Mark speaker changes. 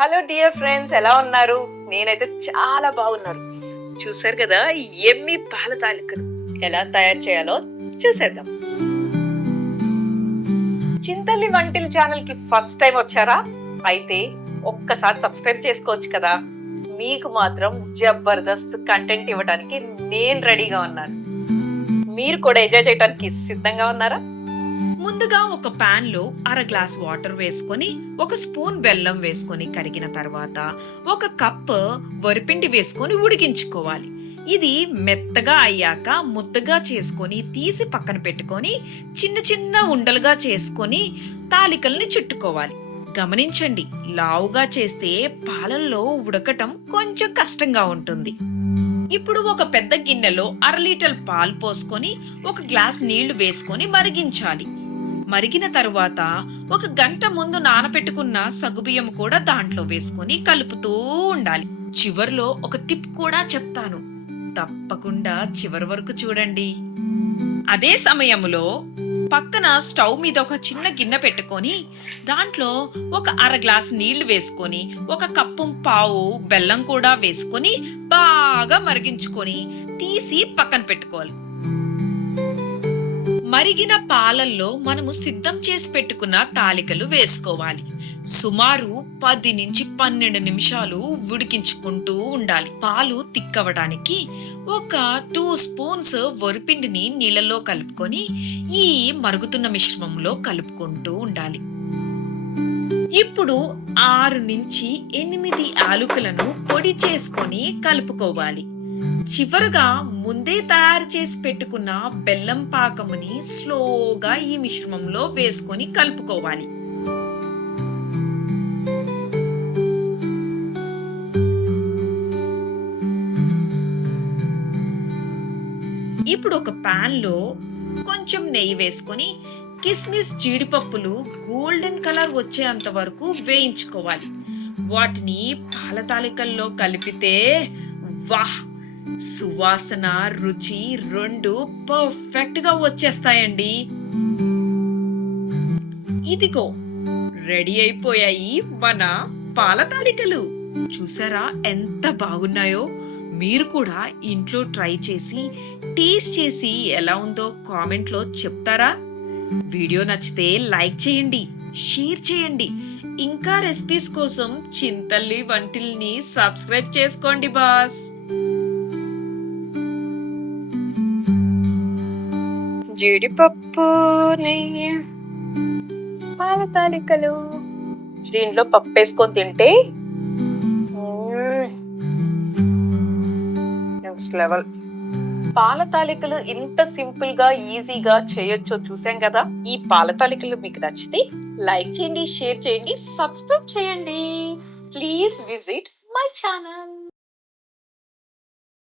Speaker 1: Hello dear friends ఎలా ఉన్నారు? నేనైతే చాలా బాగున్నాను. చూసారు కదా ఎమ్మి పాల తాలికలు ఎలా తయారు చేయాలో చూసేద్దాం. చింతల్లి వంటిల్ ఛానల్కి ఫస్ట్ టైం వచ్చారా? అయితే ఒక్కసారి సబ్స్క్రైబ్ చేసుకోవచ్చు కదా. మీకు మాత్రం జబర్దస్త్ కంటెంట్ ఇవ్వడానికి నేను రెడీగా ఉన్నాను. మీరు కూడా ఎంజాయ్ చేయడానికి సిద్ధంగా ఉన్నారా?
Speaker 2: ముందుగా ఒక పాన్లో అర గ్లాస్ వాటర్ వేసుకొని ఒక స్పూన్ బెల్లం వేసుకొని కరిగిన తర్వాత ఒక కప్ వరిపిండి వేసుకొని ఉడికించుకోవాలి. ఇది మెత్తగా అయ్యాక ముద్దగా చేసుకొని తీసి పక్కన పెట్టుకొని చిన్న చిన్న ఉండలుగా చేసుకొని తాలికల్ని చుట్టుకోవాలి. గమనించండి లావుగా చేస్తే పాలల్లో ఉడకటం కొంచెం కష్టంగా ఉంటుంది. ఇప్పుడు ఒక పెద్ద గిన్నెలో అర లీటర్ పాలు పోసుకొని ఒక గ్లాస్ నీళ్ళు వేసుకొని మరిగించాలి. మరిగిన తరువాత ఒక గంట ముందు నానపెట్టుకున్న సగుబియ్యం కూడా దాంట్లో వేసుకొని కలుపుతూ ఉండాలి. చివర్లో ఒక టిప్ కూడా చెప్తాను. తప్పకుండా చివరి వరకు చూడండి. అదే సమయంలో పక్కన స్టవ్ మీద ఒక చిన్న గిన్నె పెట్టుకొని దాంట్లో ఒక అర గ్లాస్ నీళ్ళు వేసుకొని ఒక కప్పు పావు బెల్లం కూడా వేసుకొని బాగా మరిగించుకొని తీసి పక్కన పెట్టుకోవాలి. మరిగిన పాలల్లో మనము సిద్ధం చేసి పెట్టుకున్న తాలికలు వేసుకోవాలి. సుమారు పది నుంచి పన్నెండు నిమిషాలు ఉడికించుకుంటూ ఉండాలి. పాలు తిక్కవడానికి ఒక టూ స్పూన్స్ వరిపిండిని నీళ్ళలో కలుపుకొని ఈ మరుగుతున్న మిశ్రమంలో కలుపుకుంటూ ఉండాలి. ఇప్పుడు ఆరు నుంచి ఎనిమిది ఆలుకలను పొడి చేసుకొని కలుపుకోవాలి. చివరగా ముందే తయారు చేసి పెట్టుకున్న బెల్లం పాకముని స్లోగా ఈ మిశ్రమంలో వేసుకొని కలుపుకోవాలి. ఇప్పుడు ఒక పాన్లో కొంచెం నెయ్యి వేసుకొని కిస్మిస్ జీడిపప్పులు గోల్డెన్ కలర్ వచ్చేంత వరకు వేయించుకోవాలి. వాటిని పాల తాలికల్లో కలిపితే వాహ్! సువాసన రుచి రెండు పర్ఫెక్ట్గా వచ్చేస్తాయండి. ఇదిగో రెడీ అయిపోయాయి మన పాల తాలికలు చూసారా ఎంత బాగున్నాయో? మీరు కూడా ఇంట్లో ట్రై చేసి టేస్ట్ చేసి ఎలా ఉందో కామెంట్లో చెప్తారా? వీడియో నచ్చితే లైక్ చేయండి షేర్ చేయండి. ఇంకా రెసిపీస్ కోసం చింతల్లి వంటిల్ని సబ్స్క్రైబ్ చేసుకోండి బాస్.
Speaker 1: జీడిపప్పు నెయ్యి పాల తాలికలు. దీంట్లో పప్పు వేసుకొని తింటే నెక్స్ట్ లెవెల్. పాల తాలికలు ఇంత సింపుల్గా ఈజీగా చేయొచ్చో చూసాం కదా? ఈ పాల తాలికలు మీకు నచ్చితే లైక్ చేయండి షేర్ చేయండి సబ్స్క్రైబ్ చేయండి. Please visit my channel.